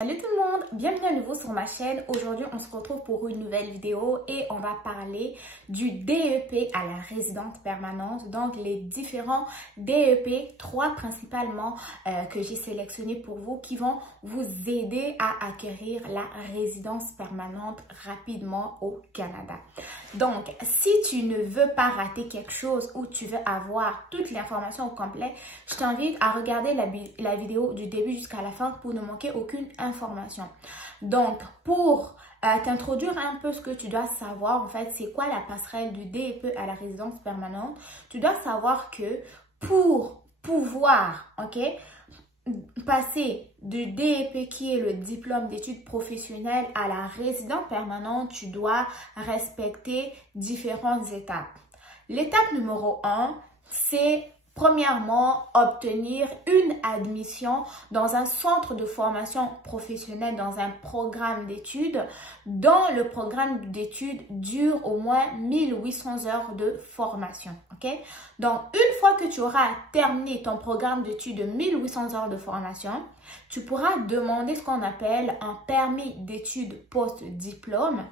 Salut tout le monde, bienvenue à nouveau sur ma chaîne. Aujourd'hui, on se retrouve pour une nouvelle vidéo et on va parler du DEP à la résidence permanente. Donc, les différents DEP, trois principalement que j'ai sélectionnés pour vous qui vont vous aider à acquérir la résidence permanente rapidement au Canada. Donc, si tu ne veux pas rater quelque chose ou tu veux avoir toute l'information au complet, je t'invite à regarder la vidéo du début jusqu'à la fin pour ne manquer aucune information. Donc, pour t'introduire un peu ce que tu dois savoir, en fait, c'est quoi la passerelle du DEP à la résidence permanente. Tu dois savoir que pour pouvoir, passer du DEP qui est le diplôme d'études professionnelles à la résidence permanente, tu dois respecter différentes étapes. L'étape numéro 1, c'est premièrement, obtenir une admission dans un centre de formation professionnelle, dans un programme d'études, dont le programme d'études dure au moins 1800 heures de formation. Donc, une fois que tu auras terminé ton programme d'études de 1800 heures de formation, tu pourras demander ce qu'on appelle un permis d'études post-diplôme.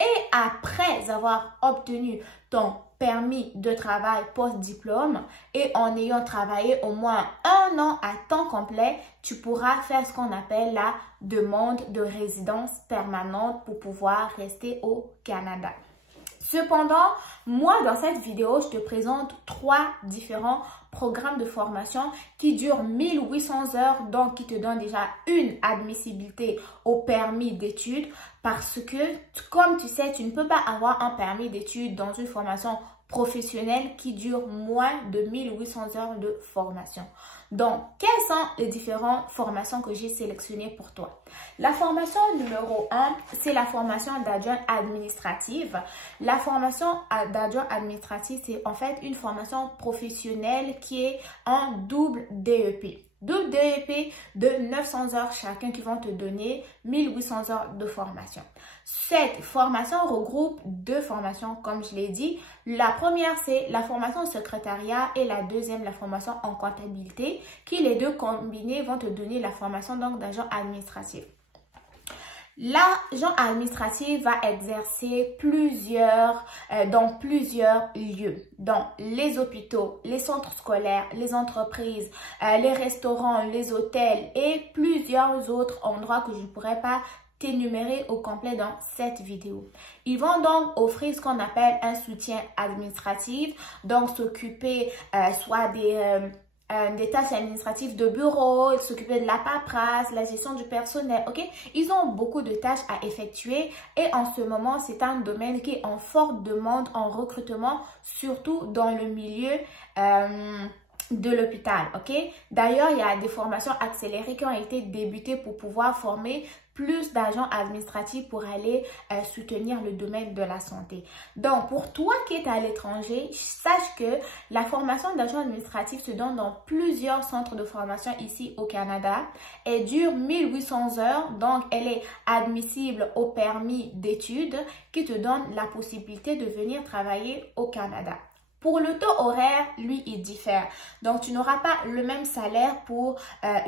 Et après avoir obtenu ton permis de travail post-diplôme et en ayant travaillé au moins 1 an à temps complet, tu pourras faire ce qu'on appelle la demande de résidence permanente pour pouvoir rester au Canada. Cependant, moi, dans cette vidéo, je te présente 3 différents programmes de formation qui durent 1800 heures, donc qui te donnent déjà une admissibilité au permis d'études parce que, comme tu sais, tu ne peux pas avoir un permis d'études dans une formation professionnelle qui dure moins de 1800 heures de formation. Donc, quelles sont les différentes formations que j'ai sélectionnées pour toi? La formation numéro 1, c'est la formation d'adjoint administrative. La formation d'adjoint administrative, c'est en fait une formation professionnelle qui est en double DEP. Deux DEP de 900 heures chacun qui vont te donner 1800 heures de formation. Cette formation regroupe 2 formations, comme je l'ai dit. La première, c'est la formation au secrétariat et la deuxième, la formation en comptabilité, qui les deux combinés vont te donner la formation d'agent administratif. L'agent administratif va exercer dans plusieurs lieux, dans les hôpitaux, les centres scolaires, les entreprises, les restaurants, les hôtels et plusieurs autres endroits que je ne pourrais pas t'énumérer au complet dans cette vidéo. Ils vont donc offrir ce qu'on appelle un soutien administratif, donc s'occuper soit des tâches administratives de bureau, s'occuper de la paperasse, la gestion du personnel, Ils ont beaucoup de tâches à effectuer et en ce moment, c'est un domaine qui est en forte demande en recrutement, surtout dans le milieu de l'hôpital, D'ailleurs, il y a des formations accélérées qui ont été débutées pour pouvoir former plus d'agents administratifs pour aller soutenir le domaine de la santé. Donc, pour toi qui es à l'étranger, sache que la formation d'agent administratif se donne dans plusieurs centres de formation ici au Canada. Elle dure 1800 heures, donc elle est admissible au permis d'études qui te donne la possibilité de venir travailler au Canada. Pour le taux horaire, lui, il diffère. Donc, tu n'auras pas le même salaire pour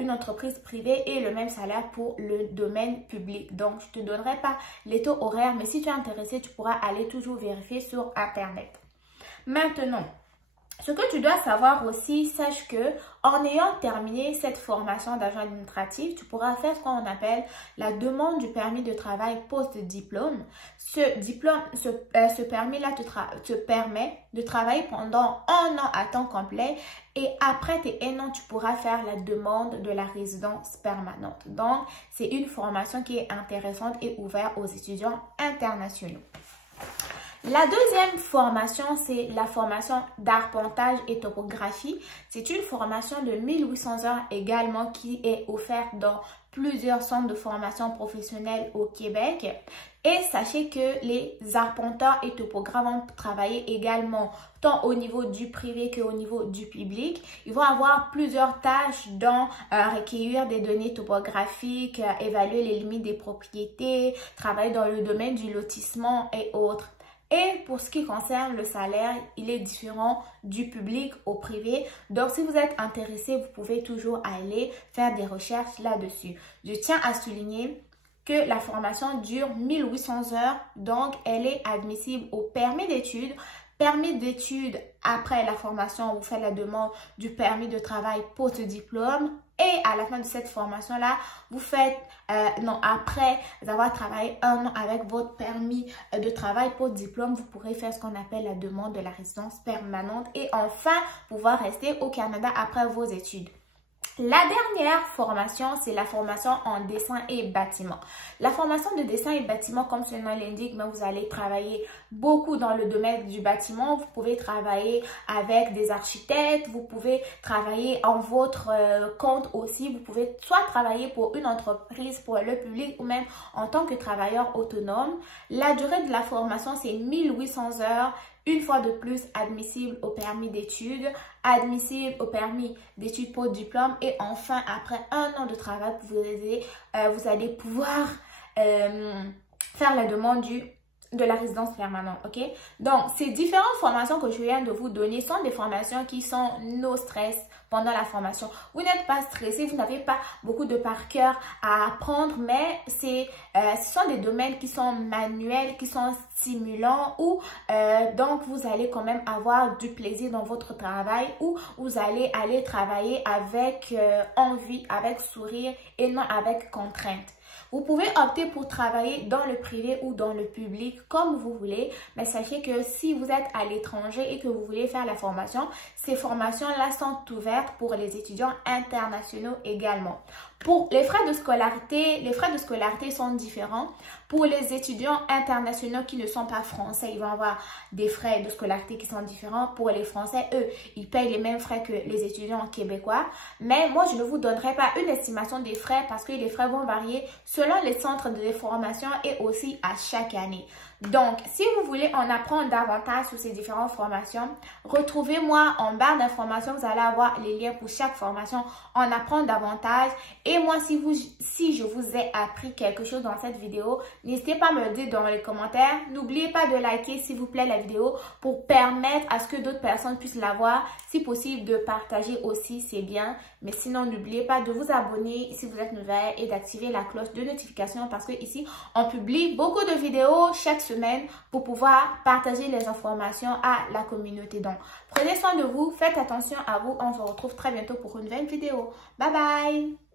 une entreprise privée et le même salaire pour le domaine public. Donc, je ne te donnerai pas les taux horaires, mais si tu es intéressé, tu pourras aller toujours vérifier sur Internet. Maintenant, ce que tu dois savoir aussi, sache que en ayant terminé cette formation d'agent administratif, tu pourras faire ce qu'on appelle la demande du permis de travail post-diplôme. Ce permis-là te permet de travailler pendant 1 an à temps complet et après tes 1 an, tu pourras faire la demande de la résidence permanente. Donc, c'est une formation qui est intéressante et ouverte aux étudiants internationaux. La deuxième formation, c'est la formation d'arpentage et topographie. C'est une formation de 1800 heures également qui est offerte dans plusieurs centres de formation professionnelle au Québec. Et sachez que les arpenteurs et topographes vont travailler également tant au niveau du privé qu'au niveau du public. Ils vont avoir plusieurs tâches dont recueillir des données topographiques, évaluer les limites des propriétés, travailler dans le domaine du lotissement et autres. Et pour ce qui concerne le salaire, il est différent du public au privé. Donc, si vous êtes intéressé, vous pouvez toujours aller faire des recherches là-dessus. Je tiens à souligner que la formation dure 1800 heures, donc elle est admissible au permis d'études. Permis d'études, après la formation, vous faites la demande du permis de travail post-diplôme. Et à la fin de cette formation-là, vous faites, après avoir travaillé 1 an avec votre permis de travail post-diplôme, vous pourrez faire ce qu'on appelle la demande de la résidence permanente et enfin pouvoir rester au Canada après vos études. La dernière formation, c'est la formation en dessin et bâtiment. La formation de dessin et bâtiment, comme son nom l'indique, vous allez travailler beaucoup dans le domaine du bâtiment. Vous pouvez travailler avec des architectes, vous pouvez travailler en votre compte aussi. Vous pouvez soit travailler pour une entreprise, pour le public ou même en tant que travailleur autonome. La durée de la formation, c'est 1800 heures. Une fois de plus, admissible au permis d'études, admissible au permis d'études post-diplôme et enfin, après 1 an de travail, vous allez pouvoir faire la demande de la résidence permanente, ok? Donc, ces différentes formations que je viens de vous donner sont des formations qui sont no stress pendant la formation. Vous n'êtes pas stressé, vous n'avez pas beaucoup de par cœur à apprendre, mais ce sont des domaines qui sont manuels, qui sont stimulants, où donc vous allez quand même avoir du plaisir dans votre travail, où vous allez aller travailler avec envie, avec sourire et non avec contrainte. Vous pouvez opter pour travailler dans le privé ou dans le public comme vous voulez, mais sachez que si vous êtes à l'étranger et que vous voulez faire la formation, ces formations-là sont ouvertes pour les étudiants internationaux également. Pour les frais de scolarité sont différents. Pour les étudiants internationaux qui ne sont pas français, ils vont avoir des frais de scolarité qui sont différents. Pour les Français, eux, ils payent les mêmes frais que les étudiants québécois. Mais moi, je ne vous donnerai pas une estimation des frais parce que les frais vont varier selon les centres de formation et aussi à chaque année. Donc, si vous voulez en apprendre davantage sur ces différentes formations, retrouvez-moi en barre d'informations. Vous allez avoir les liens pour chaque formation, en apprendre davantage. Et moi, si je vous ai appris quelque chose dans cette vidéo, n'hésitez pas à me le dire dans les commentaires. N'oubliez pas de liker, s'il vous plaît, la vidéo pour permettre à ce que d'autres personnes puissent la voir. Si possible, de partager aussi, c'est bien. Mais sinon, n'oubliez pas de vous abonner si vous êtes nouvelle et d'activer la cloche de notification parce que ici, on publie beaucoup de vidéos chaque semaine pour pouvoir partager les informations à la communauté. Donc, prenez soin de vous, faites attention à vous. On se retrouve très bientôt pour une nouvelle vidéo. Bye bye!